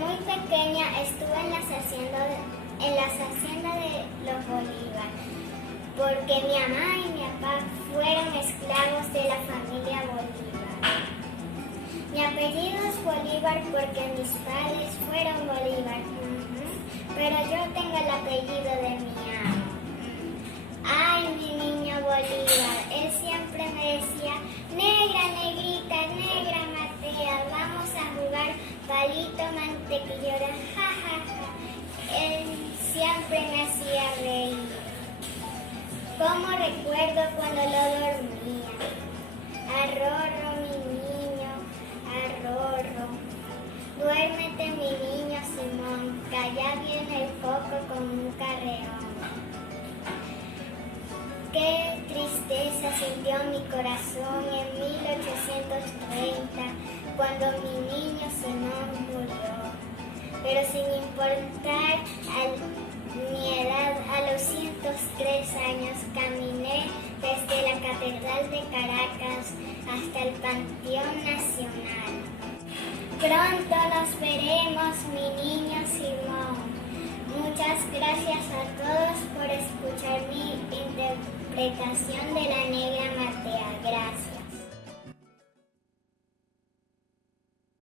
muy pequeña estuve en las haciendas de los Bolívar, porque mi mamá y mi papá fueron esclavos de la familia Bolívar. Mi apellido es Bolívar porque mis padres fueron Bolívar, pero yo tengo el apellido de mi amo. Ay, mi niño Bolívar, él siempre me decía, negra, negrita, negra Matea, vamos a jugar palito, mantequillora, ja, ja, ja. Él siempre me hacía reír. Como recuerdo cuando lo dormía. Arrorro, mi niño, arrorro. Duérmete, mi niño Simón, que allá viene el coco con un carreón. Qué tristeza sintió mi corazón en 1830, cuando mi niño Simón murió. Pero sin importar mi edad, a los 103 años caminé desde la Catedral de Caracas hasta el Panteón Nacional. Pronto nos veremos, mi niño Simón. Muchas gracias a todos por escuchar mi interpretación de la Negra Matea. Gracias.